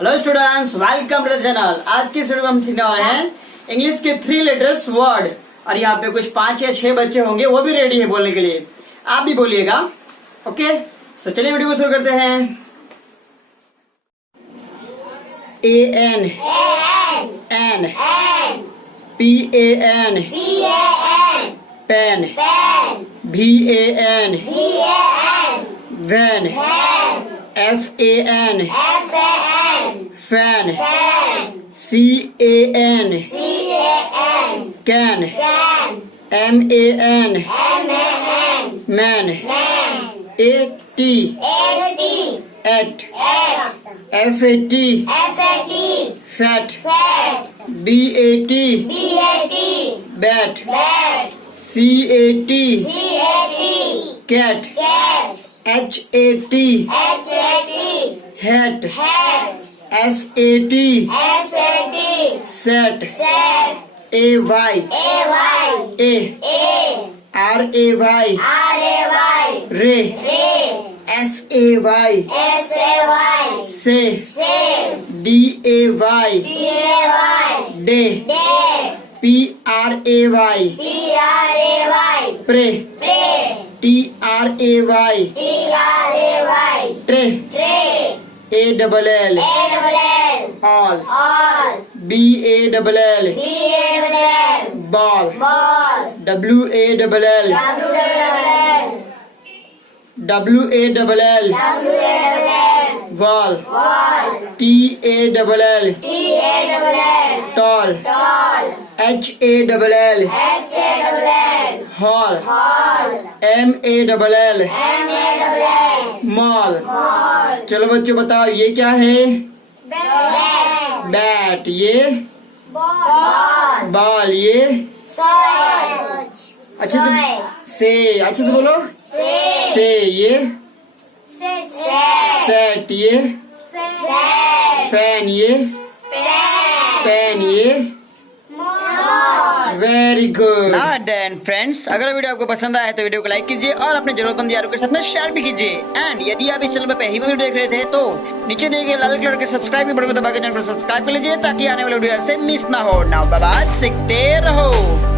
Hello students, welcome to the channel. आज की video में हम सीखने वाले हैं इंग्लिश के 3 लेटर्स वर्ड। और यहाँ पे कुछ 5 या 6 बच्चे होंगे, वो भी रेडी है बोलने के लिए। आप भी बोलिएगा, ओके। तो चलिए वीडियो को शुरू करते हैं। AN N PAN pen VAN van FAN fan CAN can MAN man AT at FAT fat BAT bat CAT cat HAT hat SAT set AY RAY ray SAY say DAY day PRAY pray TRAY tray ALL all BALL ball WALL wall TALL tall HALL hall MALL mall. चलो बच्चों बताओ, ये क्या है? Bat. ये ball. ये अच्छे से अच्छे से बोलो। से ये सेट। ये फैन। ये पेन। ये वेरी गुड। देन फ्रेंड्स, अगर वीडियो आपको पसंद आया तो वीडियो को लाइक कीजिए और अपने जरूरतमंद यारों के साथ में शेयर भी कीजिए। एंड यदि आप इस चैनल पर पहली बार देख रहे थे तो नीचे दिए गए लाल कलर के सब्सक्राइब बटन को दबा के चैनल को सब्सक्राइब कर लीजिए ताकि आने वाले वीडियो से मिस ना हो। नाउ बाय बाय, सीखते रहो।